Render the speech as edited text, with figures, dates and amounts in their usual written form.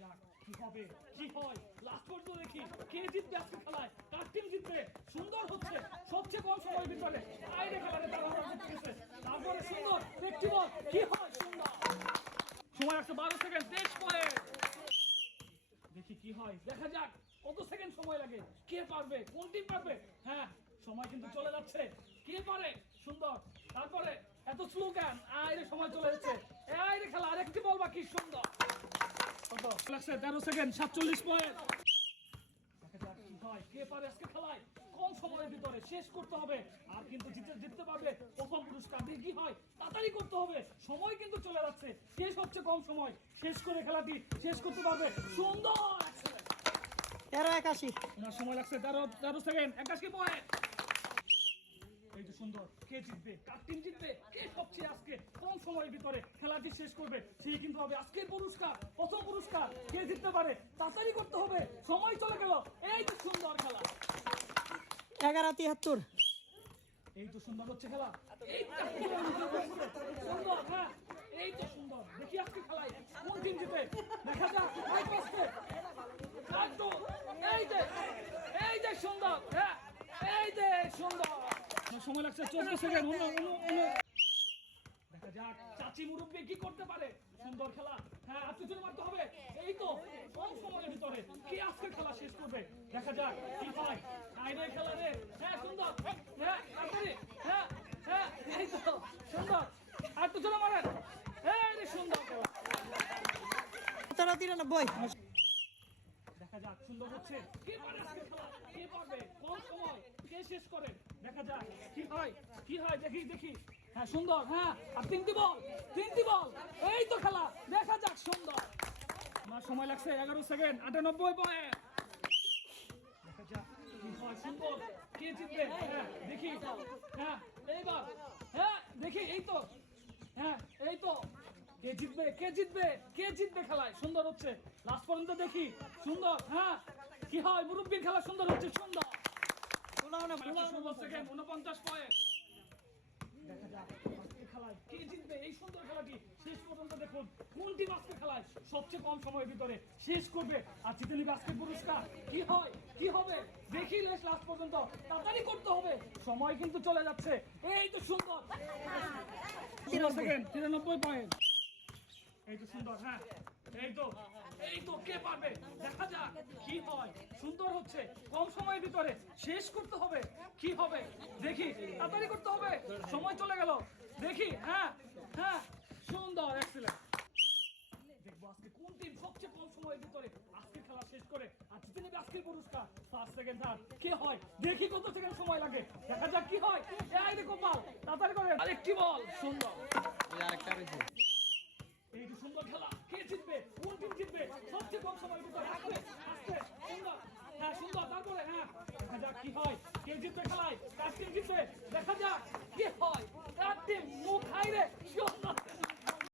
যাক কি হবে কি হয় লাস্ট পর্যন্ত দেখি কে জিতবে আজকে খেলায় কার টিম জিতবে সুন্দর হচ্ছে সবচেয়ে কম সময়ের ভিতরে আইরে খেলাতে তারা জিতেছে তারপরে সুন্দর একটি বল কি হয় সুন্দর সময় আছে 12 সেকেন্ড 23 পয়েন্ট দেখি কি হয় দেখা যাক কত সেকেন্ড সময় লাগে কে পারবে কোন টিম পারবে হ্যাঁ সময় কিন্তু চলে যাচ্ছে কে পারে সুন্দর তারপরে এত স্লো কেন আইরে সময় চলে যাচ্ছে আইরে খেলা আরেকটি বল বাকি সুন্দর কত লাগছে 13 সেকেন্ড 47 পয়েন্ট দেখা যাক কি হয় কে পারে আজকে খেলায় কম সময়ের ভিতরে শেষ করতে হবে আর কিন্তু জিততে পারবে প্রথম পুরস্কার দিয়ে কি হয় তাড়াতাড়ি করতে হবে সময় কিন্তু চলে যাচ্ছে শেষ হচ্ছে কম সময় শেষ করে খেলাটি শেষ করতে পারবে সুন্দর 13-81 ওনার সময় লাগছে 13 সেকেন্ড 81 পয়েন্ট এই তো সুন্দর কে জিতবে কার টিম জিতবে কে সবচেয়ে আজকে কম সময়ের ভিতরে খেলাটি শেষ করবে সেই কিন্তু হবে আজকের পুরস্কার প্রথম পুরস্কার কে জিততে পারে তাড়াতাড়ি করতে হবে সময় চলে গেল এই তো সুন্দর খেলা 11-73 এই তো সুন্দর হচ্ছে খেলা এই তো সুন্দর হ্যাঁ এই তো সুন্দর দেখি আজকে খেলায় কোন টিম জিতে দেখা যাক এই পাশে একদম এই যে সুন্দর হ্যাঁ এই যে সুন্দর সময় লাগছে 14 সেকেন্ড দেখা যাক চাচি মুরব্বি কি করতে পারে সুন্দর খেলা হ্যাঁ আর কিছু মারতে হবে এই তো কম সময়ের ভিতরে কে আজকে খেলা শেষ করবে দেখা যাক কি হয় আইরে খেলা রে হ্যাঁ সুন্দর হ্যাঁ তাড়াতাড়ি হ্যাঁ হ্যাঁ এই তো সুন্দর আর কিছু মারেন এই রে সুন্দর খেলা 17-93 দেখা যাক সুন্দর হচ্ছে কে পারে আজকে খেলা কে পারবে কোন সময় কে শেষ করে দেখা যাক কি হয় দেখি হ্যাঁ সুন্দর হ্যাঁ আর তিনটি বল এই তো খেলা দেখা যাক সুন্দর আমার সময় লাগছে 11 সেকেন্ড 98 পয়েন্ট দেখা যাক কি হয় সুন্দর কে জিতবে হ্যাঁ দেখি হ্যাঁ এইবার হ্যাঁ দেখি এই তো হ্যাঁ এই তো কে জিতবে খেলায় সুন্দর হচ্ছে লাস্ট পর্যন্ত দেখি সুন্দর হ্যাঁ কি হয় মুরব্বির খেলা সুন্দর হচ্ছে সুন্দর 49 পয়েন্ট দেখা যাক আজকে খেলায় কে জিতবে এই সুন্দর খেলাটি শেষ পর্যন্ত দেখুন কোন টিম আজকে খেলায় সবচেয়ে কম সময়ের ভিতরে শেষ করবে আর জিতে নিবে আজকে পুরস্কার কি হবে দেখি লাস্ট পর্যন্ত তাড়াতাড়ি করতে হবে সময় কিন্তু চলে যাচ্ছে এই তো সুন্দর 0 সেকেন্ড 93 পয়েন্ট এই তো সুন্দর হ্যাঁ এই তো কে পারবে দেখা যাক কি হয় সুন্দর হচ্ছে কম সময়ের ভিতরে শেষ করতে হবে কি হবে দেখি তাড়াতাড়ি করতে হবে সময় চলে গেল দেখি হ্যাঁ সুন্দর এক্সেলেন্ট দেখবো আজকে কোন টিম সবচেয়ে কম সময়ের ভিতরে আজকে খেলা শেষ করে আর জিতে নেবে আজকের পুরস্কার ফার্স্ট সেকেন্ড থার্ড কে হয় দেখি কত সেকেন্ড সময় লাগে দেখা যাক কি হয় এই দেখো বল তাড়াতাড়ি করে আরেকটি বল সুন্দর আরেকটা রয়েছে এই যে সুন্দর খেলা কে জিতবে কোন টিম জিতবে সবচেয়ে কম সময়ের ভিতরে আস্তে সুন্দর হ্যাঁ সুন্দর তারপরে হ্যাঁ দেখা যাক কি হয় কে জিতবে খেলায় কার টিম জিতবে দেখা যাক কি হয় কার টিম মুখ হাইরে